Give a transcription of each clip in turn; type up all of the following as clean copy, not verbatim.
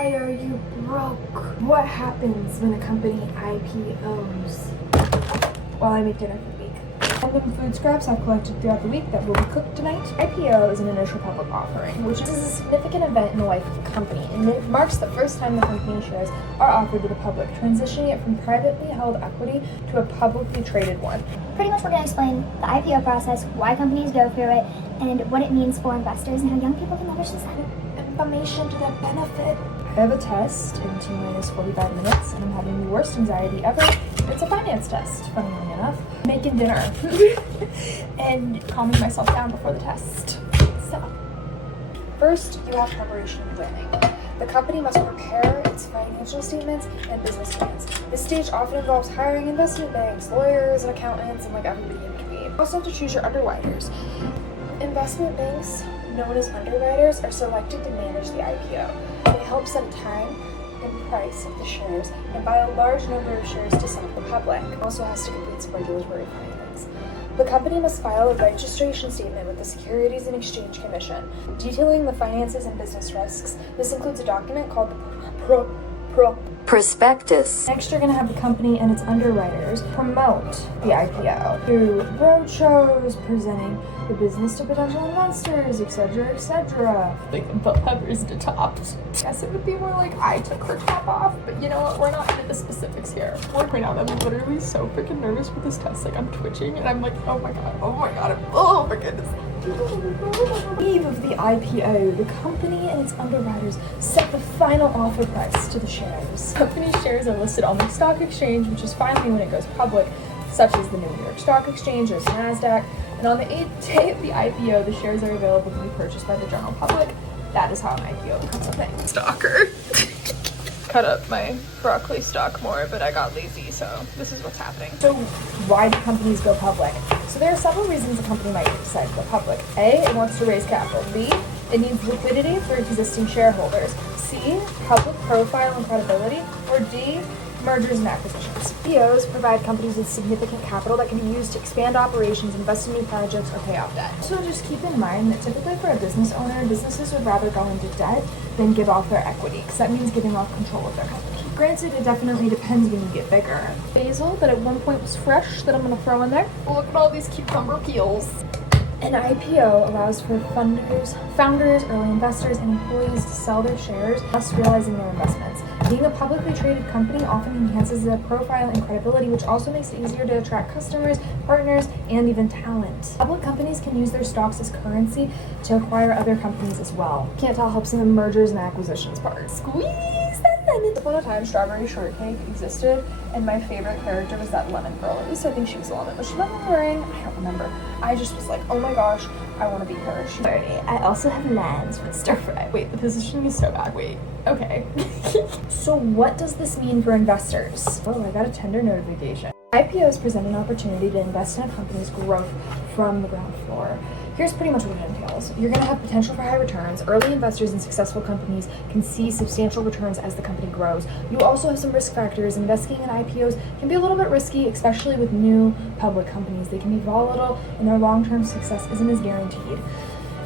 Why are you broke? What happens when a company IPOs? While I make dinner for the week. Random food scraps I've collected throughout the week that will be cooked tonight. IPO is an initial public offering, which is a significant event in the life of a company, and it marks the first time the company shares are offered to the public, transitioning it from privately held equity to a publicly traded one. Pretty much we're going to explain the IPO process, why companies go through it, and what it means for investors and how young people can leverage this Information to their benefit. I have a test in T-minus 45 minutes, and I'm having the worst anxiety ever. It's a finance test, funnily enough. Making dinner and calming myself down before the test. So, first, you have preparation and planning. The company must prepare its financial statements and business plans. This stage often involves hiring investment banks, lawyers, and accountants, and everybody in between. You also have to choose your underwriters. Investment banks, known as underwriters, are selected to manage the IPO. They help set a time and price of the shares and buy a large number of shares to sell to the public. It also has to complete some regulatory filings. The company must file a registration statement with the Securities and Exchange Commission, detailing the finances and business risks. This includes a document called the prospectus. Next, you're going to have the company and its underwriters promote the IPO through roadshows, presenting the business to potential investors, etc., etc. Like the levers to tops. I guess it would be more like I took her top off, but you know what? We're not into the specifics here. Right now, I'm literally so freaking nervous for this test. I'm twitching, and I'm like, oh my god, oh my goodness. Eve of the IPO, the company and its underwriters set the final offer price to the shares. Company shares are listed on the stock exchange, which is finally when it goes public, such as the New York Stock Exchange or NASDAQ. And on the 8th day of the IPO, the shares are available to be purchased by the general public. That is how an IPO becomes a thing. Stalker. Cut up my broccoli stock more, but I got lazy, so this is what's happening. So why do companies go public? So there are several reasons a company might decide to go public. A, it wants to raise capital. B, it needs liquidity for existing shareholders. C, public profile and credibility. Or D, mergers and acquisitions. IPOs provide companies with significant capital that can be used to expand operations, invest in new projects, or pay off debt. So just keep in mind that typically for a business owner, businesses would rather go into debt than give off their equity, because that means giving off control of their company. Granted, it definitely depends when you get bigger. Basil that at one point was fresh that I'm going to throw in there. Look at all these cucumber peels. An IPO allows for founders, early investors, and employees to sell their shares, thus realizing their investments. Being a publicly traded company often enhances their profile and credibility, which also makes it easier to attract customers, partners, and even talent. Public companies can use their stocks as currency to acquire other companies as well. Can't tell helps in the mergers and acquisitions part. Squeeze that lemon. Upon a time, strawberry shortcake existed, and my favorite character was that lemon girl. At least I think she was a lemon. Was she lemon wearing? I don't remember. I just was like, oh my gosh, I want to be her. She's dirty. I also have lambs with stir fry. Wait, the positioning is so bad. Wait, okay. So what does this mean for investors? Oh, I got a tender notification. IPOs present an opportunity to invest in a company's growth from the ground floor. Here's pretty much what it entails. You're going to have potential for high returns. Early investors in successful companies can see substantial returns as the company grows. You also have some risk factors. Investing in IPOs can be a little bit risky, especially with new public companies. They can be volatile, and their long-term success isn't as guaranteed.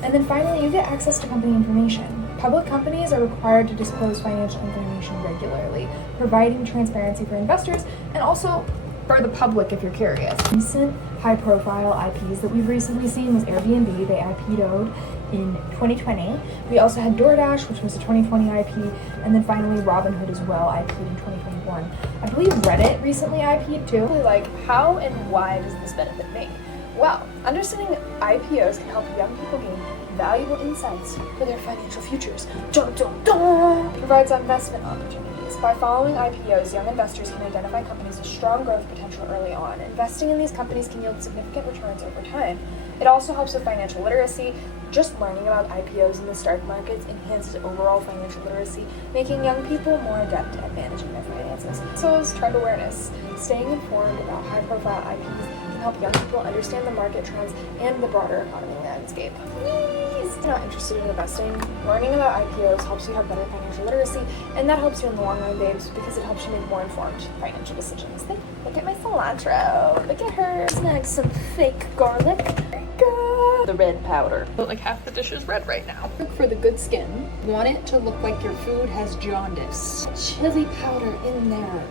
And then finally, you get access to company information. Public companies are required to disclose financial information regularly, providing transparency for investors and also for the public if you're curious. Recent high-profile IPs that we've recently seen was Airbnb. They IPO'd in 2020. We also had DoorDash, which was a 2020 IP, and then finally Robinhood as well IP'd in 2021. I believe Reddit recently IP'd too. Like, how and why does this benefit me? Well, understanding IPOs can help young people gain valuable insights for their financial futures. Dun, dun, dun. It provides investment opportunities. By following IPOs, young investors can identify companies with strong growth potential early on. Investing in these companies can yield significant returns over time. It also helps with financial literacy. Just learning about IPOs in the stock markets enhances overall financial literacy, making young people more adept at managing their finances. So is trend awareness. Staying informed about high-profile IPs can help young people understand the market trends and the broader economy landscape. If you're not interested in investing, learning about IPOs helps you have better financial literacy, and that helps you in the long run, babes, because it helps you make more informed financial decisions. Look at my cilantro. Look at her. Next, some fake garlic. There you go. the red powder. But like half the dish is red right now. Look for the good skin. You want it to look like your food has jaundice. Chili powder in there.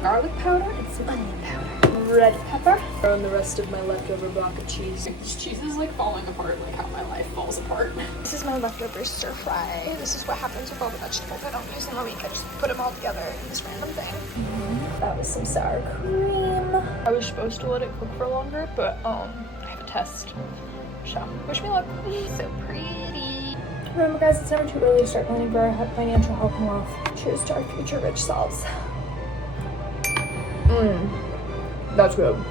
Garlic powder and some onion powder. Red pepper. Throw in the rest of my leftover block of cheese. This cheese is like falling apart, like how my life falls apart. This is my leftover stir fry. This is what happens with all the vegetables I don't use in a week. I just put them all together in this random thing. That was some sour cream. I was supposed to let it cook for longer, but I have a test. So wish me luck. So pretty. Remember guys, it's never too early to start planning for our financial health and wealth. Cheers to our future rich selves. That's good.